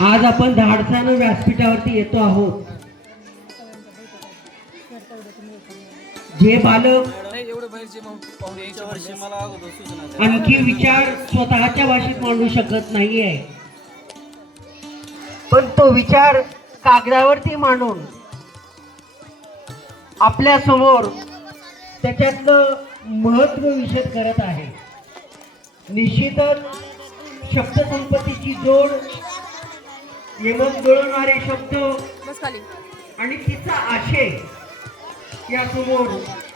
आज आपण धाडसानं व्यासपीठावरती येतो आहोत. जे बालक आणखी विचार स्वतःच्या भाषेत मांडू शकत नाहीये, पण तो विचार कागदावरती मांडून आपल्या समोर त्याच्यातलं महत्व विशद करत आहे. निश्चितच शब्दसंपत्तीची जोड, यमक जुळवणारे शब्द आणि तिचा आशय या समोर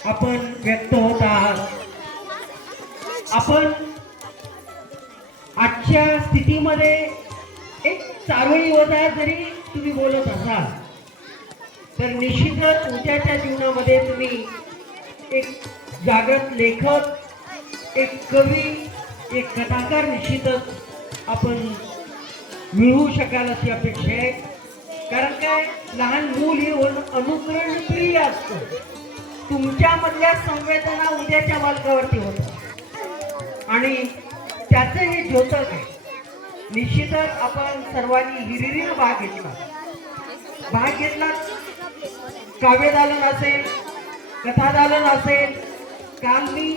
आपण व्यक्त होत आहात. आपण आजच्या स्थितीमध्ये एक चारोळी होता जरी तुम्ही बोलत असाल तर निश्चितच उद्याच्या जीवनामध्ये तुम्ही एक जागृत लेखक, एक कवी, एक कथाकार निश्चितच आपण मिळवू शकाल अशी अपेक्षा आहे. कारण काय, लहान मूल हे अनुकरण प्रिय असतं. तुमच्यामधल्या संवेदना उद्याच्या बालकावरती होतात आणि त्याचं हे द्योतक आहे. निश्चितच आपण सर्वांनी हिरिरीनं भाग घेतला. काव्यदालन असेल, कथादालन असेल. काल मी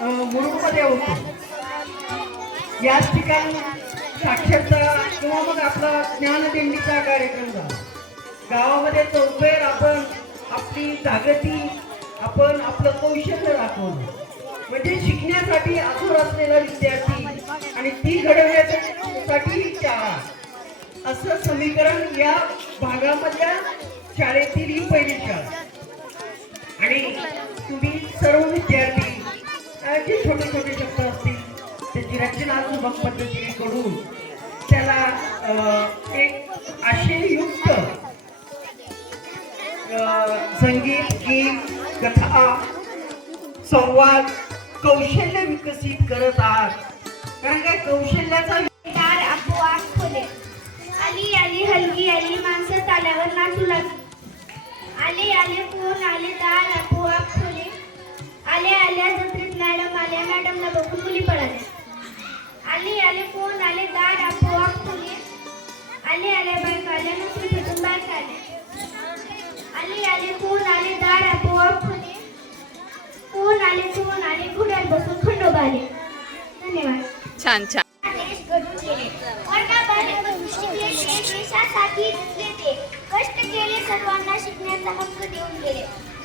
मुरुडमध्ये होतो. याच ठिकाणी साक्षरता किंवा मग आपला ज्ञानदिंडीचा कार्यक्रम झाला. गावामध्ये चौफेर आपण आपली जागृती, आपण आपलं कौशल्य दाखवलं. म्हणजे शिकण्यासाठी आतुर असलेला विद्यार्थी आणि ती घडवण्यासाठी शाळा, असं समीकरण या भागामधल्या शाळेतील ही पहिली शाळा. आणि तुम्ही सर्व विद्यार्थी जे छोटे छोटे शब्द असतील त्याची रचनात्मक पद्धतीने करून त्याला एक आशययुक्त संगीत, गीत, कथा, संवाद, कौशल्य विकसित करत आहात. कारण काय, कौशल्याचा दार आपोआप खोले. आली आली हलकी आली, माणसं ताल्यावर नाचू लागली. आले आले कोण आले, दार आपोआप खोले. आले आल्या जत्रेत मॅडम आल्या, मॅडमला बघून मुली पळाल्या. आले आले कोण आले, दार आपोआप खोले. आले आल्या बायका आल्या, नोकरी भेटून बायका आल्या. आले आले कोण आले, दार आपोआप खोले. कोण आले घोड्यात बसून खंडोबा आले. धन्यवाद. छान छान. देशासाठी ते कष्ट केले, सर्वांना शिकण्याचा हक्क देऊन गेले.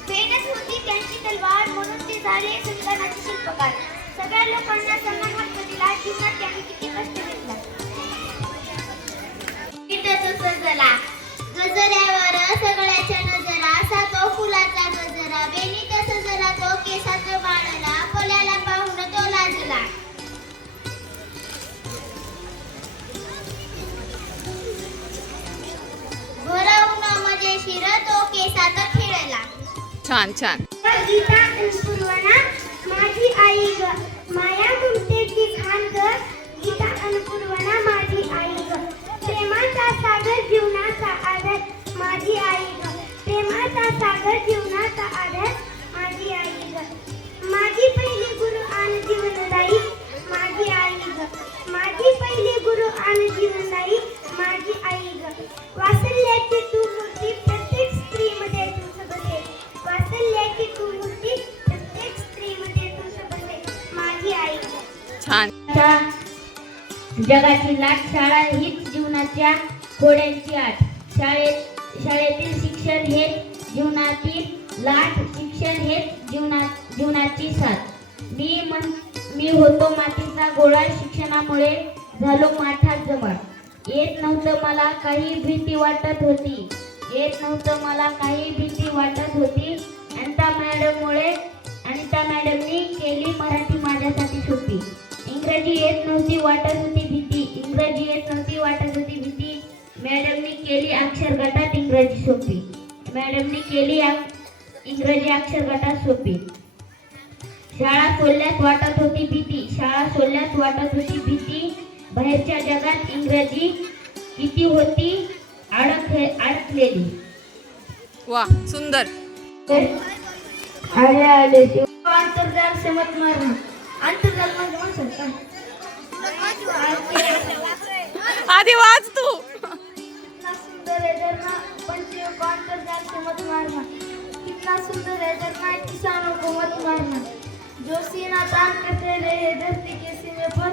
मेहनत होती त्यांची तलवार, म्हणून ते झाले संविधानाचे शिल्पकार. सगळ्या लोकांना समान हक्क दिला, जीवनात त्यांनी किती कष्ट घेतला. सजला गजऱ्यावर सगळ्याच्या नजरा, असा तो फुलाचा गजरा. बेनीत सजला तो केसाचा बाळला, कोल्याला पाहून तो लाजला. मध्ये शिर तो केसात खेळला. छान छान. गीता अन्नपूर्णा माझी आई ग, माया ममतेची खान ग. गीता अन्नपूर्णा माझी आई ग, प्रेमाचा सागर जीवनाचा आधार माझी आई ग. प्रेमाचा सागर जीवनाचा आधार माझी आई ग. माझी पहिली गुरु आणि जीवनदायी माझी आई ग. माझी पहिली गुरु आणि जीवनदायी माझी आई ग. वात्सल्याची तू मूर्ती प्रत्येक स्त्रीमध्ये तू सबसे. वात्सल्याची तू मूर्ती प्रत्येक स्त्रीमध्ये तू सबसे माझी आई ग. छान. जगाची लाट शाळा हीच जीवनाच्या खोड्यांची आठ. शाळेतील शिक्षण हे जीवनातील लाट, शिक्षण हे जीवनाची साथ. मी होतो मातीचा गोळा, शिक्षणामुळे झालो माठात जमा. येत नव्हतं मला काही भीती वाटत होती. अनिता मॅडमनी केली मराठी माझ्यासाठी सोपी. इंग्रजी येत नव्हती वाटत होती भीती. मॅडमनी केली अक्षर गटात इंग्रजी अक्षर सोपी. शाळा सोडल्यास वाटत होती भीती. बाहेरच्या जगात इंग्रजी किती होती अडकलेली. वा, सुंदर. आले आंतरजाल समत मारणं. आंतरजाल म्हणजे आधी वाच तू. सरदार से मत मारना, कितना सुंदर है डरना किसानों को मत मारना, जो सीना तान करते रहे धरती के सीने पर,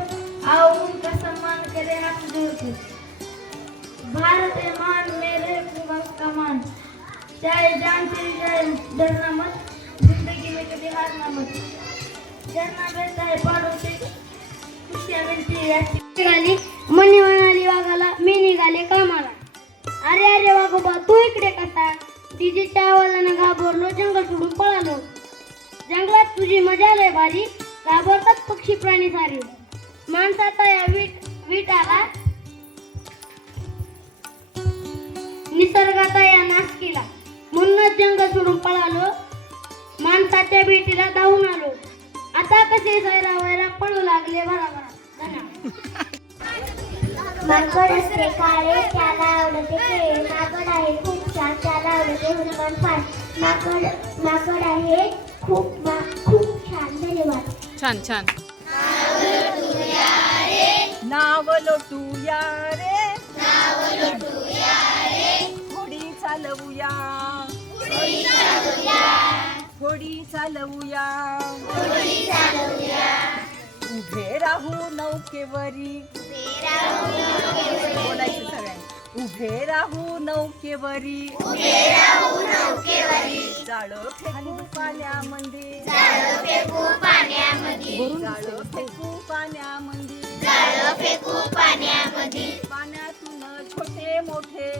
आओ उनका सम्मान करें हाथ जोड़कर। भारत है मान, मेरे रखूंगा उसका मान, चाहे जान चली जाए डरना मत, जिंदगी में कभी हारना मत, डरना बेहतर है पारों से खुशियां मिलती है। निघाली मनी म्हणाली वाघाला, मी निघाले कामाला. अरे अरे वाघोबा तू इकडे कसा, डीजेच्या आवाजानं घाबरलो जंगल सोडून पळालो. जंगलात तुझी मजा लय भारी, घाबरतात पक्षी प्राणी सारी. माणसाचा या विटाला निसर्गाचा या नाश केला, म्हणूनच जंगल सोडून पळालो, माणसाच्या भेटीला धावून आलो. आता कसे सैरा वैरा पळू लागले भराभरा. माकड असते काळे त्याला आवडते केळे, माकड आहे खूप छान त्याला आवडते हनुमान पान. माकड आहे खूप छान. धन्यवाद. छान छान. नाव लोटूया रे, होडी चालवूया, होडी चालवूया, उभे राहू नौकेवरी, बोलायचं सगळ्यांनी. उभे राहू नौकेवरी, जाळं फेकू पाण्यामध्ये, जाळं फेकू पाण्यामध्ये, पाण्यातून छोटे मोठे,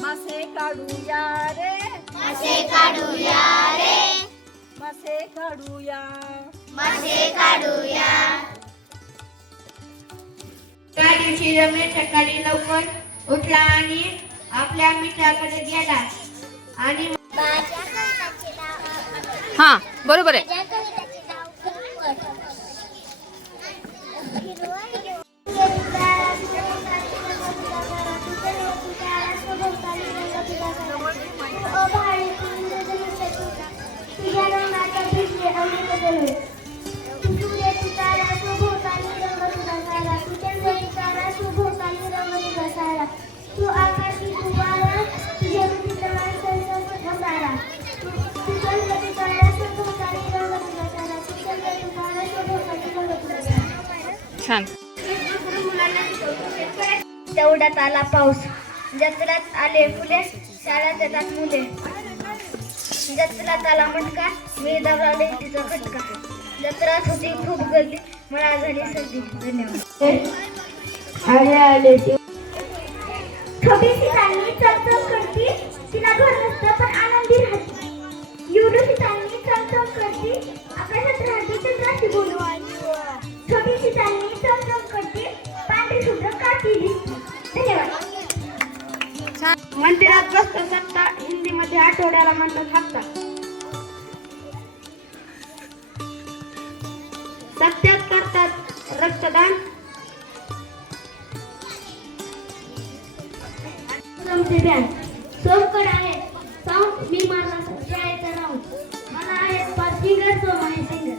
मासे काढूया रे, मासे काढूया. त्या दिवशी रमेश सकाळी लवकर उठला आणि आपल्या मित्राकडे गेला आणि हां बरोबर आहे. तू आकाशी उभारा तुझ्या छान. तेवढ्यात आला पाऊस, जत्रात आले फुले, शाळेत येतात मुले. जत्रात आला मटका, मी दबला तिचा खटका. जत्रात होती खूप गर्दी, मला झाली सर्दी. धन्यवाद. आले छोटीशी चालली चमचम करती, तिला घर नसतं पण आनंदी राहते. एवढीशी चालली चमचम करती, आकाशात राहते चंद्राशी बोलून. छोटीशी चालली चमचम करती, पांढरी शुभ्र काठी दिसते. धन्यवाद. मंदिरात बसतो सत्ता, हिंदीमध्ये आठवड्याला म्हणतात हप्ता. सत्यात करतात रक्तदान, सोमकड आहे साऊंड, मी मारला शाळेचा राऊंड. मला आहे फिंगर, सो माय सिंगर.